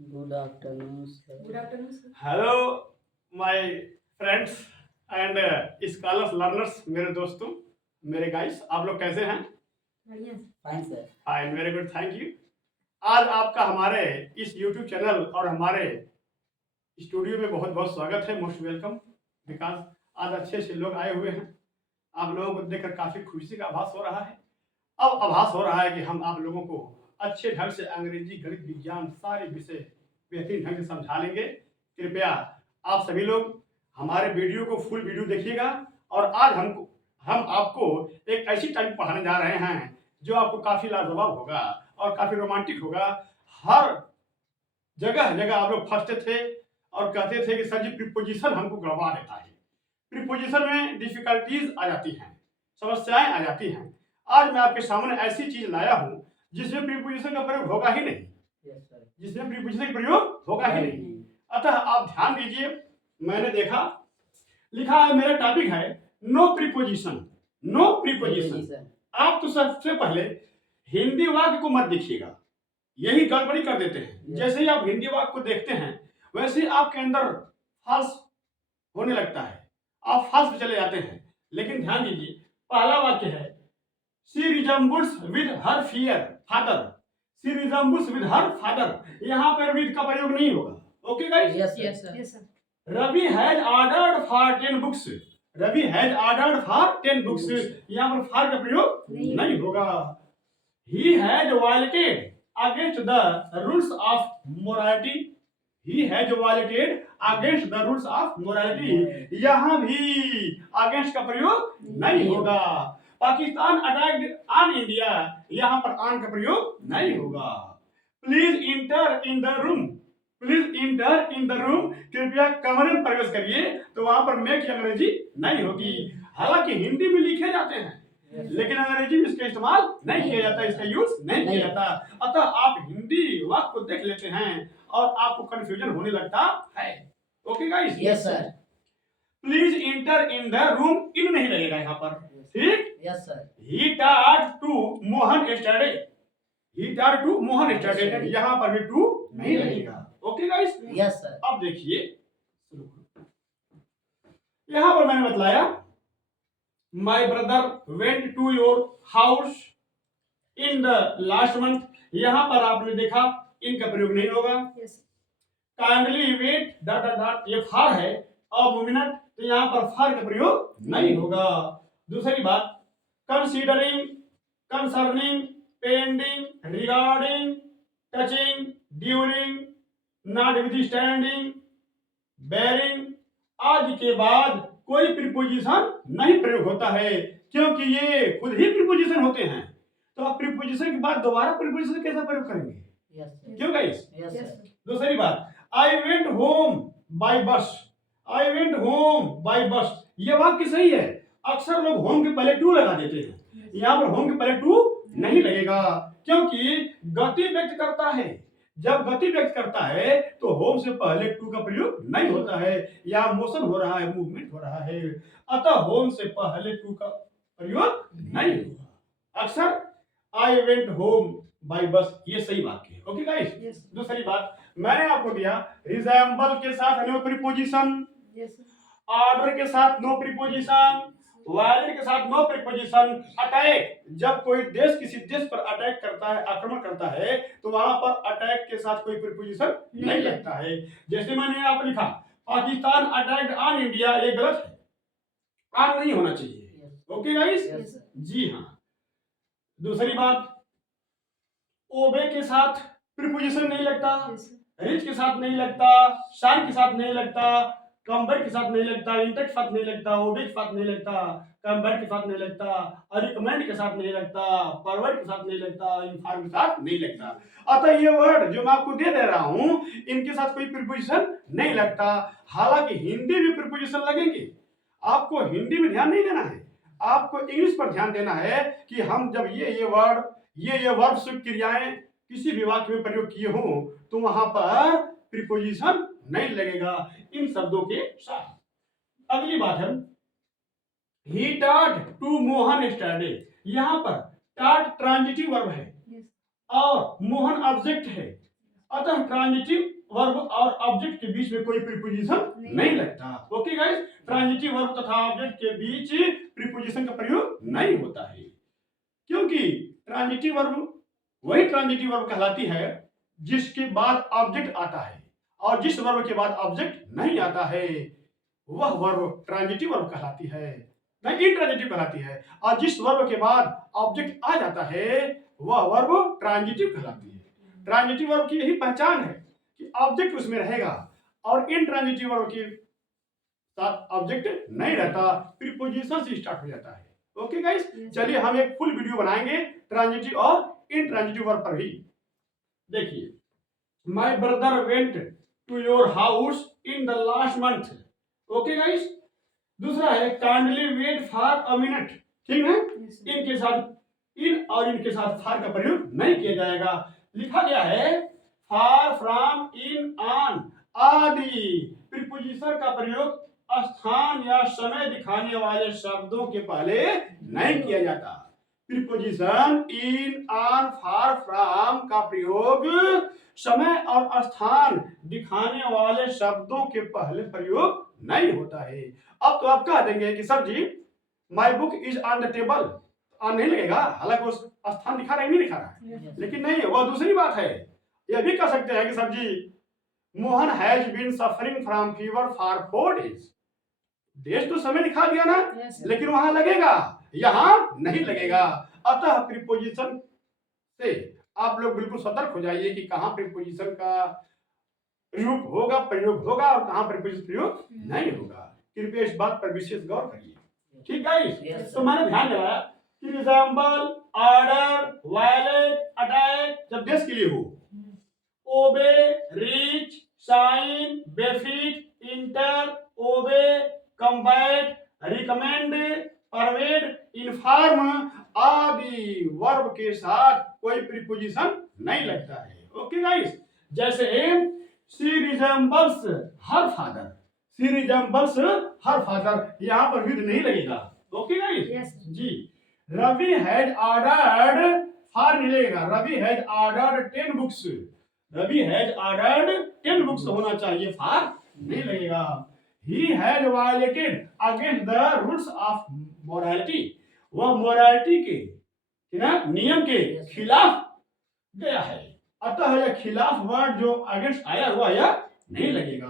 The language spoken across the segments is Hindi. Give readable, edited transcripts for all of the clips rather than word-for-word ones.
Good afternoon, sir. Good afternoon, sir. Hello my friends and scholars learners, मेरे दोस्तों, मेरे गाइस, आप लोग कैसे हैं? बढ़िया sir. Fine, sir. Fine, very good, thank you. आज आपका हमारे इस यूट्यूब चैनल और हमारे स्टूडियो में बहुत बहुत स्वागत है, मोस्ट वेलकम। बिकॉज आज अच्छे से लोग आए हुए हैं। आप लोगों को देखकर काफ़ी खुशी का आभास हो रहा है। अब आभास हो रहा है कि हम आप लोगों को अच्छे ढंग से अंग्रेजी, गणित, विज्ञान सारे विषय बेहतरीन ढंग से समझा लेंगे। कृपया आप सभी लोग हमारे वीडियो को फुल वीडियो देखिएगा। और आज हम आपको एक ऐसी टाइप पढ़ाने जा रहे हैं जो आपको काफ़ी लाजवाब होगा और काफ़ी रोमांटिक होगा। हर जगह जगह आप लोग फंसते थे और कहते थे कि सर जी प्रीपोजिशन हमको गड़बड़ा देता है, प्रीपोजिशन में डिफिकल्टीज आ जाती हैं, समस्याएं आ जाती हैं। आज मैं आपके सामने ऐसी चीज लाया हूं जिसमें प्रीपोजिशन का प्रयोग होगा ही नहीं, Yes, sir. जिसमें प्रीपोजिशन का प्रयोग होगा ही नहीं। अतः आप ध्यान दीजिए। मैंने देखा लिखा है, मेरा टॉपिक है no preposition. No preposition. Sir. आप तो सबसे पहले हिंदी वाक्य को मत देखिएगा, यही गड़बड़ी कर देते हैं। जैसे ही आप हिंदी वाक्य को देखते हैं वैसे ही आपके अंदर फॉल्स होने लगता है, आप फॉल्स पे चले जाते हैं। लेकिन ध्यान दीजिए, पहला वाक्य है she resembles with her father. She resembles with her father, यहाँ पर विद का प्रयोग नहीं होगा। Okay guys? Yes, sir. Yes, sir. Yes, sir. Ravi has ordered for 10 books. Ravi has ordered for 10 books, यहाँ पर फॉर का प्रयोग नहीं होगा। He has violated against the rules of morality. He has violated against the rules of morality, यहाँ भी अगेंस्ट का प्रयोग नहीं होगा। पाकिस्तान अटैक्ड ऑन इंडिया, यहाँ पर ऑन का प्रयोग नहीं होगा। Please enter in the room. Please enter in the room, कृपया कमरे में प्रवेश करिए, तो वहां पर मैं की अंग्रेजी नहीं होगी। हालांकि हिंदी में लिखे जाते हैं लेकिन अंग्रेजी में इसका इस्तेमाल नहीं किया जाता, इसका यूज नहीं किया जाता। अतः आप हिंदी वाक्य को देख लेते हैं और आपको कंफ्यूजन होने लगता है। Okay guys? Yes, sir. Please enter in the room, in नहीं लगेगा यहाँ पर, ठीक? Yes, sir. He taught to Mohan study. He taught to Mohan study, यहाँ पर भी टू नहीं लगेगा। Okay guys? Yes, sir. अब देखिए, यहाँ पर मैंने बतलाया my brother went to your house in the last month, यहाँ पर आपने देखा इनका प्रयोग नहीं होगा। Yes. Kindly wait dot dot dot, ये फार है और मिनट, तो यहाँ पर फार का प्रयोग नहीं होगा। दूसरी बात, considering, concerning, pending, regarding, touching, during, notwithstanding, bearing आदि के बाद कोई प्रीपोजिशन नहीं प्रयोग होता है, क्योंकि ये खुद ही प्रीपोजिशन होते हैं। तो आप प्रीपोजिशन के बाद दोबारा प्रीपोजिशन कैसा प्रयोग करेंगे? Yes, sir. क्यों guys? Yes, Yes, sir. sir. दूसरी बात, आई वेंट होम बाय बस। आई वेंट होम बाय बस, ये वाक्य सही है। अक्सर लोग होम के पहले टू लगा देते हैं, यहाँ पर होम के पहले टू नहीं लगेगा, क्योंकि गति व्यक्त करता है। जब गति व्यक्त करता है तो होम से पहले टू का प्रयोग नहीं होता है, या मोशन हो रहा है, मूवमेंट हो रहा है, अतः होम से पहले टू का प्रयोग नहीं होगा। अक्सर आई वेंट होम बाय बस, ये सही वाक्य है। Okay guys? Yes. दूसरी बात, मैंने आपको दिया रिजेम्बल के साथ no preposition, Yes, sir. Order के साथ नो प्रीपोजिशन, वायलेट के साथ नो प्रीपोजिशन, अटैक, जब कोई देश किसी देश पर अटैक करता है, आक्रमण करता है, तो वहां पर अटैक के साथ कोई प्रीपोजिशन नहीं लगता है। जैसे मैंने आप लिखा पाकिस्तान अटैक्ड ऑन इंडिया, ये गलत है, ऑन नहीं होना चाहिए। Okay guys? Yes, sir. जी हाँ। दूसरी बात, ओबे के साथ प्रीपोजिशन नहीं लगता, Yes, sir. रिच के साथ नहीं लगता, शान के साथ नहीं लगता, कम्बर्ट के साथ नहीं लगता, इंटेक के साथ नहीं लगता, ओबे के साथ नहीं लगता, कम्बर्ट के साथ नहीं लगता, रिकमेंड के साथ नहीं लगता, फॉरवर्ड के साथ नहीं लगता, इन्फॉर्म के साथ नहीं लगता। अतः ये वर्ड जो मैं आपको दे रहा हूं, इनके साथ कोई प्रीपोजिशन नहीं लगता। हालांकि हिंदी में प्रीपोजिशन लगेंगे, आपको हिंदी में ध्यान नहीं देना है, आपको इंग्लिश पर ध्यान देना है कि हम जब ये वर्ड, ये वर्ब्स, क्रियाएं किसी भी वाक्य में प्रयोग किए हों तो वहां पर प्रीपोजिशन नहीं लगेगा इन शब्दों के साथ। अगली बात है, he taught to Mohan study, यहाँ पर टॉट ट्रांजिटिव वर्ब है Yes. और मोहन ऑब्जेक्ट है। अतः ट्रांजिटिव वर्ब और ऑब्जेक्ट के बीच में कोई प्रीपोजिशन नहीं लगता। ओके गाइस, ट्रांजिटिव वर्ब तथा ऑब्जेक्ट के बीच प्रीपोजिशन का प्रयोग नहीं होता है, क्योंकि ट्रांजिटिव वर्ब वही ट्रांजिटिव वर्ब कहलाती है जिसके बाद ऑब्जेक्ट आता है, और जिस वर्ब के बाद ऑब्जेक्ट नहीं आता है वह वर्ब ट्रांजिटिव वर्ब कहलाती है, नहीं इंट्रांजिटिव कहलाती है। और जिस वर्ब के बाद ऑब्जेक्ट आ जाता है वह वर्ब ट्रांजिटिव कहलाती है। ट्रांजिटिव वर्ब की यही पहचान है कि ऑब्जेक्ट उसमें रहेगा, और इंट्रांजिटिव वर्ब के साथ ऑब्जेक्ट नहीं रहता, प्रीपोजिशन से स्टार्ट हो जाता है। ओके गाइस, चलिए हम एक फुल वीडियो बनाएंगे ट्रांजिटिव और इंट्रांजिटिव वर्ब पर भी। देखिए, my brother went to your house in the last month. Okay guys, दूसरा है kindly wait for a minute. ठीक है, इनके साथ इन और इनके साथ फॉर का प्रयोग नहीं किया जाएगा। लिखा गया है फॉर, फ्रॉम, इन, ऑन आदि प्रीपोजिशन का प्रयोग स्थान या समय दिखाने वाले शब्दों के पहले नहीं किया जाता। Preposition in, on, for, from का प्रयोग समय और स्थान दिखाने वाले शब्दों के पहले प्रयोग नहीं होता है। अब तो आप कह देंगे कि sir ji my book is on the table, on नहीं लगेगा, हालांकि उस स्थान दिखा रहा है, नहीं दिखा रहा है, लेकिन नहीं, वह दूसरी बात है। यह भी कह सकते हैं कि sir ji Mohan has been suffering from fever for 4 days। देश तो समय दिखा दिया ना, लेकिन वहां लगेगा, यहां नहीं लगेगा। अतः प्रीपोजिशन से आप लोग बिल्कुल सतर्क हो जाइए कि कहां प्रीपोजिशन का प्रयोग होगा और कहां प्रीपोजिशन प्रयोग नहीं होगा। कृपया इस बात पर विशेष गौर करिए। ठीक गाइस, तो मैंने ध्यान दिलाया कि रिजेंबल, ऑर्डर, वायलेट, अटैक जब देश के लिए हो, obey, reach, sign, befit, enter, obey, combat, recommend, pervade, inform आदि वर्ब के साथ कोई प्रीपोजिशन नहीं लगता है। ओके गाइस, जैसे she resembles her father, she resembles her father, यहाँ पर विद नहीं लगेगा। ओके गाइस जी। रवि हैज ऑर्डर्ड, फॉर नहीं लगेगा, Ravi has ordered 10 books, Ravi has ordered 10 books होना चाहिए, फॉर नहीं लगेगा। He has violated against the rules of morality, वह मोरालिटी के ना नियम के खिलाफ गया है, अतः यह खिलाफ वर्ड जो अगेंस्ट आया हुआ यह नहीं लगेगा।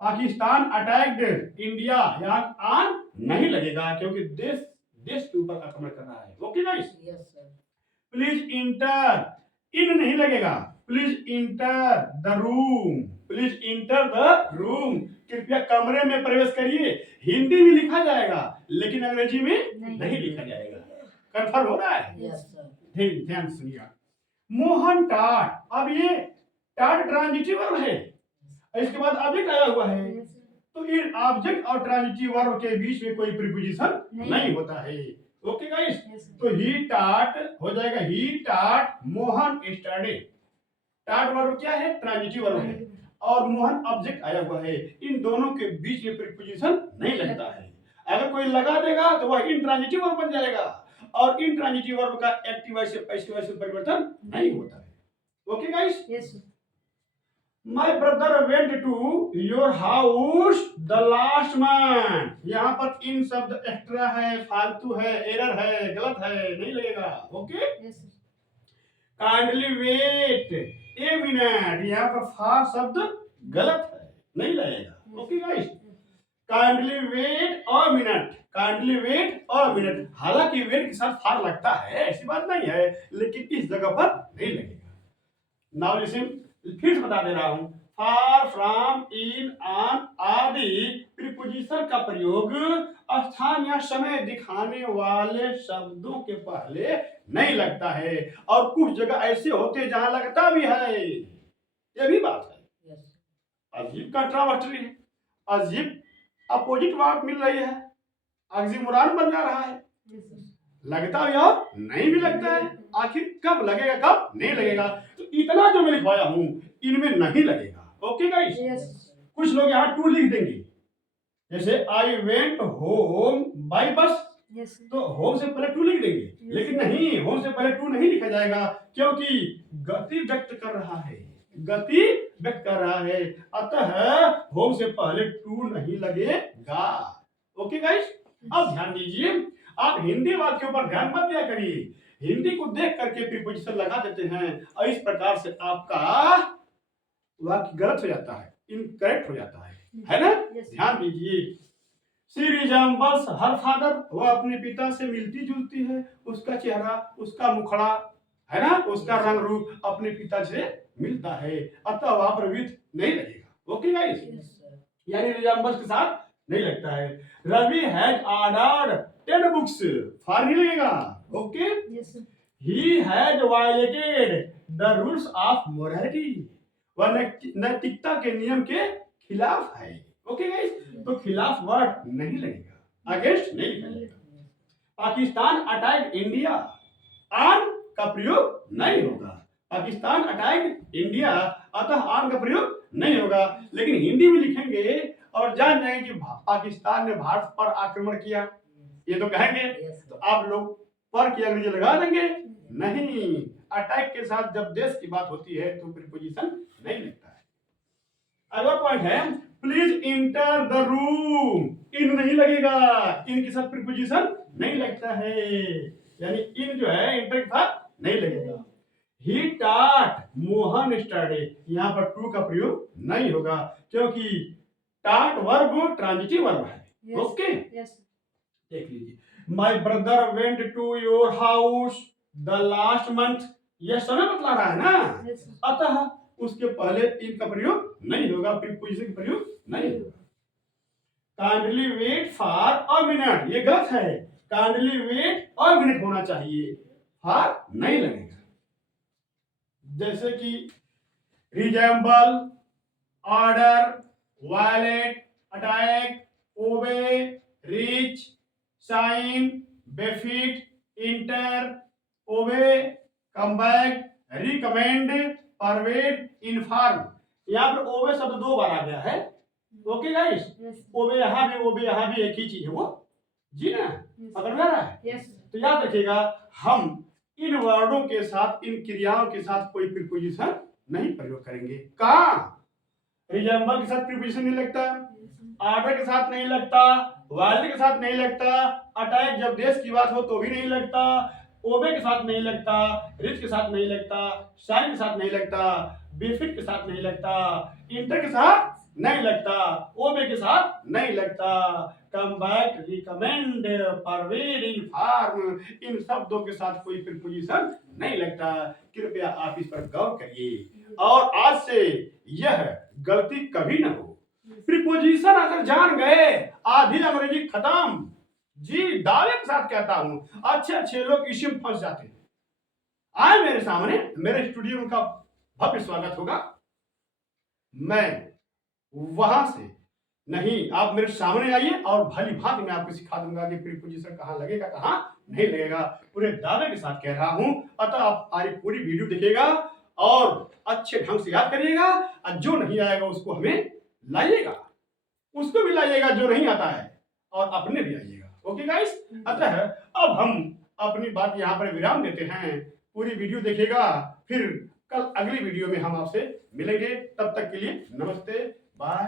पाकिस्तान अटैक्ड इंडिया, यहाँ ऑन नहीं लगेगा क्योंकि देश के ऊपर आक्रमण कर रहा है। ओके गाइस, प्लीज इंटर, इन नहीं लगेगा, please enter the room, please enter the room, कृपया कमरे में प्रवेश करिए। हिंदी में लिखा जाएगा लेकिन अंग्रेजी में नहीं लिखा जाएगा। कंफर्म हो रहा है? ध्यान सुनिए। मोहन टाट, अब ये टाट ट्रांजिटिव वर्ब है, इसके बाद ऑब्जेक्ट आया हुआ है, तो इन ऑब्जेक्ट और ट्रांजिटिव वर्ब के बीच में कोई प्रीपोजिशन नहीं होता है। ओके गाइस, तो ही टाट हो जाएगा, ही टाट मोहन स्टडी। टाट वर्ब क्या है? ट्रांजिटिव वर्ब है, और मोहन ऑब्जेक्ट आया हुआ है, इन दोनों के बीच में प्रीपोजिशन नहीं लगता है। अगर कोई लगा देगा तो वह इंट्रांजिटिव वर्ब बन जाएगा, और इंट्रांजिटिव वर्ब का एक्टिव से पैसिव से परिवर्तन नहीं होता है। Okay guys, yes. My brother went to your house the last month, यहाँ पर इन शब्द एक्स्ट्रा है, फालतू है, एरर है, गलत है, नहीं लगेगा। Okay, kindly wait a minute, यहाँ पर फॉर शब्द गलत है, नहीं लगेगा। Okay guys, kindly wait a minute, kindly wait a minute, हालांकि वेट के साथ फॉर लगता है, ऐसी बात नहीं है, लेकिन इस जगह पर नहीं लगेगा। नाउ लिसन, फिर से बता दे रहा हूं, फॉर, फ्रॉम, इन, ऑन आदि प्रीपोजिशन का प्रयोग स्थान या समय दिखाने वाले शब्दों के पहले नहीं लगता है, और कुछ जगह ऐसे होते जहां लगता भी है, ये भी बात है। अजीब कंट्रावर्टरी है, अजीब अपोजिट बात मिल रही है, ऑक्सीमोरॉन बन जा रहा है, लगता भी और नहीं भी लगता है। आखिर कब लगेगा कब नहीं लगेगा? तो इतना जो मैं लिखवाया हूं इनमें नहीं लगेगा। ओके गाइस, कुछ लोग यहाँ टू लिख देंगे, जैसे आई वेंट होम बाय बस, तो होम से पहले टू लिख देंगे, लेकिन नहीं, होम से पहले टू नहीं लिखा जाएगा, क्योंकि गति व्यक्त कर रहा है, गति व्यक्त कर रहा है, अतः होम से पहले टू नहीं लगेगा। ओके गाइस, अब ध्यान दीजिए, आप हिंदी वाक्यों पर ध्यान मत दिया करिए, हिंदी को देख करके प्रीपोजिशन लगा देते हैं और इस प्रकार से आपका वाक्य गलत हो जाता है, इनकरेक्ट हो जाता है ना। Yes. ध्यान दीजिए, शी रिजेम्बल्स हर फादर, वह अपने पिता से मिलती जुलती है, उसका चेहरा, उसका मुखड़ा है ना, उसका रंग रूप अपने पिता से मिलता है, अतः वहां पर विथ नहीं लगेगा। Okay guys, Yes, sir. यानी रिजेम्बल्स के साथ नहीं लगता है। Ravi has ordered 10 books, for नहीं लगेगा। Okay, Yes, sir. He has violated the rules of morality, वह नैतिकता के नियम के खिलाफ है। ओके गाइस, तो खिलाफ वर्ड नहीं लगेगा, अगेंस्ट नहीं लगेगा। पाकिस्तान अटैक्ड इंडिया, ऑन का प्रयोग नहीं होगा, पाकिस्तान अटैक्ड इंडिया, अतः ऑन का प्रयोग नहीं होगा। लेकिन हिंदी में लिखेंगे और जान जाएंगे कि पाकिस्तान ने भारत पर आक्रमण किया, ये तो कहेंगे, Yes, तो sir. आप लोग पर की अंग्रेजी लगा देंगे नहीं। अटैक के साथ जब देश की बात होती है तो प्रीपोजिशन नहीं लगता है। अगला पॉइंट है, please enter the room, in नहीं लगेगा, इन के साथ प्रीपोजिशन नहीं लगता है, यानी इन जो है इंटर के साथ नहीं लगेगा। ही टाट मोहन स्टडी, यहाँ पर टू का प्रयोग नहीं होगा क्योंकि टाट वर्ब ट्रांजिटिव वर्ब है। Yes. Okay, Yes. देख लीजिए, my brother went to your house the last month, यह समय बतला रहा है ना, Yes, sir. अतः उसके पहले इन का प्रयोग नहीं होगा, प्रीपोजिशन का प्रयोग नहीं होगा। Kindly wait for a minute, ये गलत है, काइंडली वेट अ मिनट होना चाहिए, फॉर नहीं लगेगा। जैसे कि resemble, order, violate, attack, obey, reach, sign, befit, enter, obey, come back, recommend, pervade, inform, यहाँ पर ओबे शब्द 2 बार आ गया है। Okay guys, Yes. ओबे यहाँ भी एक ही चीज है वो, जी ना, Yes. पकड़ में आ रहा है। Yes. तो याद रखिएगा, हम इन वर्डों के साथ, इन क्रियाओं के साथ कोई प्रीपोजिशन नहीं प्रयोग करेंगे। कहाँ? रिजेम्बल के साथ प्रीपोजिशन नहीं लगता, ऑर्डर के साथ नहीं लगता, वायलेट के साथ नहीं लगता, अटैक जब देश की बात हो तो भी नहीं लगता, ओबे के साथ नहीं लगता, रिच के साथ नहीं लगता, शाइन के साथ नहीं लगता, बेफिट के साथ नहीं लगता, इंटर के साथ नहीं लगता, ओबे के साथ नहीं लगता, कम बैक, रिकमेंड, परवेड, इन्फॉर्म, इन शब्दों के साथ कोई प्रीपोजिशन नहीं लगता। कृपया आप इस पर गौर करिए और आज से यह गलती कभी ना हो। प्रीपोजिशन अगर जान गए, आधी अंग्रेजी खत्म, जी दावे के साथ कहता हूं। अच्छे लोग इसी में फंस जाते हैं। आए मेरे सामने, मेरे स्टूडियो में, का भव्य स्वागत होगा। मैं वहां से नहीं, आप मेरे सामने आइए और भली भांति मैं आपको सिखा दूंगा कि प्रीपोजिशन कहाँ लगेगा, कहाँ नहीं लगेगा, पूरे दावे के साथ कह रहा हूं। अतः आप हमारी पूरी वीडियो देखिएगा और अच्छे ढंग से याद करिएगा, और जो नहीं आएगा उसको हमें लाइएगा, उसको भी लाइएगा जो नहीं आता है, और अपने भी आइएगा। ओके गाइस, अतः अब हम अपनी बात यहाँ पर विराम देते हैं। पूरी वीडियो देखिएगा, फिर कल अगली वीडियो में हम आपसे मिलेंगे। तब तक के लिए नमस्ते, बाय।